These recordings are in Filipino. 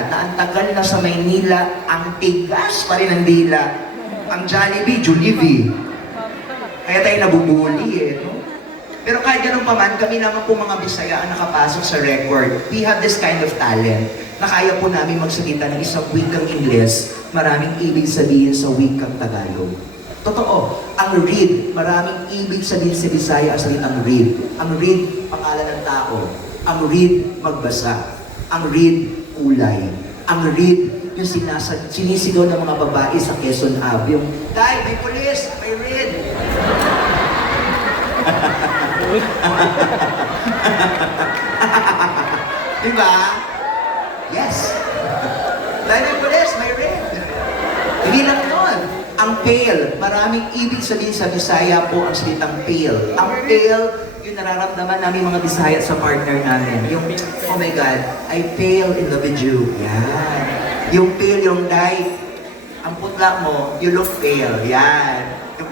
lahat na ang tagal na sa Maynila, ang tigas pa rin ang dila. Ang Jollibee, Jollibee. Kaya tayo nabubuli eh, no? Pero kahit ganun pa man, kami naman po mga Bisaya ang nakapasok sa record. We have this kind of talent na kaya po namin magsalita ng isang wikang Ingles, maraming ibig sabihin sa wikang Tagalog. Totoo, ang read, maraming ibig sabihin sa Bisaya ang salitang read. Ang read, pangalan ng tao. Ang read, magbasa. Ang read, kulay. Ang read, yung sinisigaw ng mga babae sa Quezon Ave. Yung, Day, may pulis! May read! Diba? Yes! Day, may pulis! May read! Hindi lang yun. Ang pale, maraming ibig sabihin sa Bisaya po ang salitang pale. Ang pale, yung nararamdaman namin mga Bisaya sa partner namin. Yung, oh my God, I pale in love with you. Yan. Yung pale, yung Day, ang putla mo, you look pale. Yan. Yung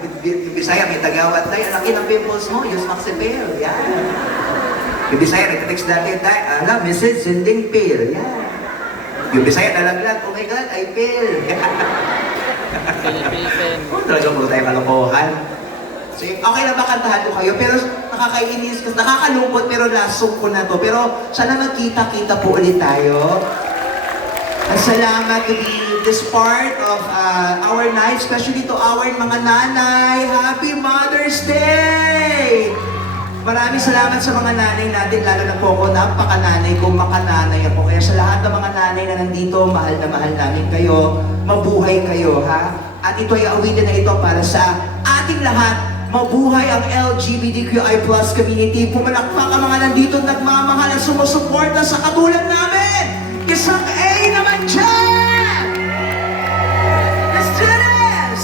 Bisaya, may tagawat, Day, ang laki ng pimples mo, use Maxipale. Yan. Yung Bisaya, nagtatext dati, Day, message, sending pale. Yan. Yung Bisaya nalaglag, oh my God, I pale. Oh, talaga po tayo kalokohan. So, okay na ba kantahan ko kayo? Pero nakakainis, nakakalungkot, pero lasong ko na to. Pero sana magkita-kita po ulit tayo. At salamat to be this part of our night, especially to our mga nanay. Happy Mother's Day! Maraming salamat sa mga nanay natin, lalo na po ako, napaka-nanay ko, makananay ako. Kaya sa lahat ng mga nanay na nandito, mahal na mahal namin kayo, mabuhay kayo, ha? At ito ay awitin na ito para sa ating lahat, mabuhay ang LGBTQI+ community. Pumalakpak ang mga nandito nagmamahal at sumusuporta sa katulad namin! Isang A naman dyan! Let's do this!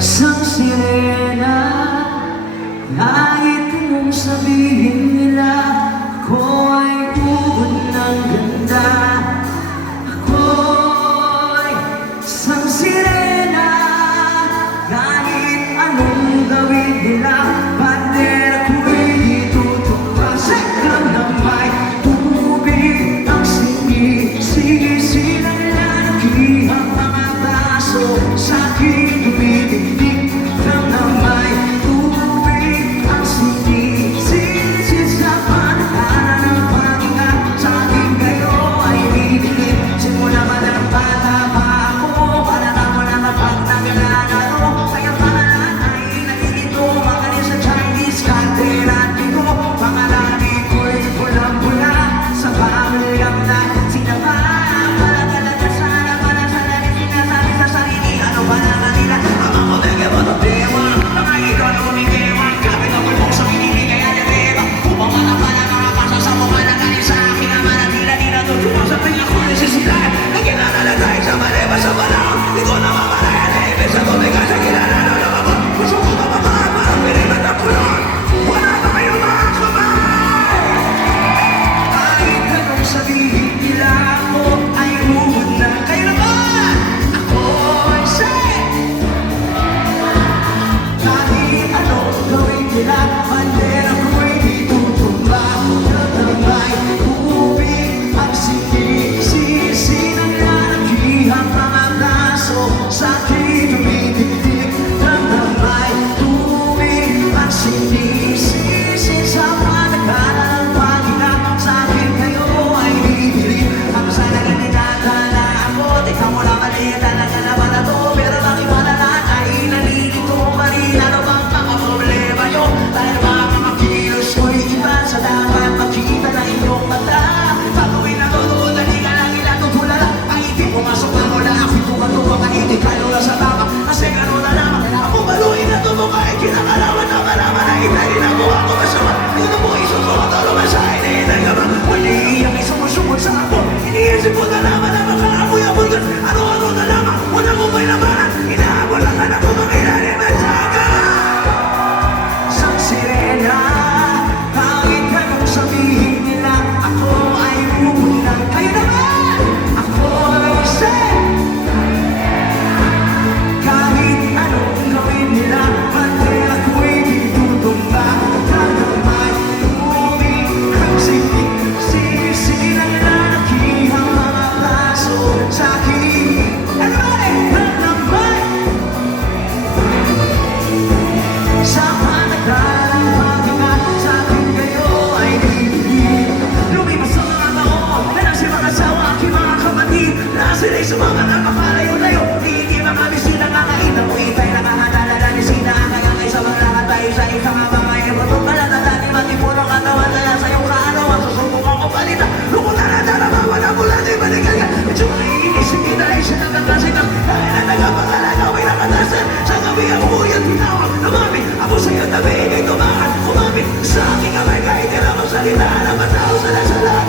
Isang sirena, kahit mong sabihin nila, ako ay ubod ng ganda. Ako'y isang sirena, kahit anong gawin nila, pader ako'y ditutupasan ng may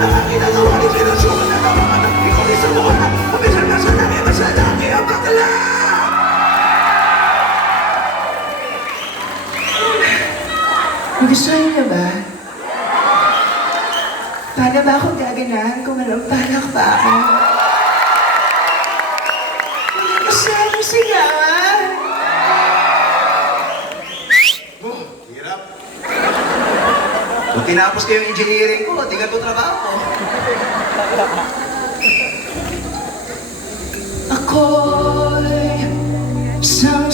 Kinagawa ni sinusuko na ng mga anak. Ikaw ni sa buwan. Pabisan na sa laki, basta laki ang bakla! Gusto niyo ba? Paano ba ako gaganahan kung malampanak pa ako? Gusto niyo sigawan? Oh, hirap. Kung tinapos ko yung engineering ko, di ka ito trabaho. Ako'y isang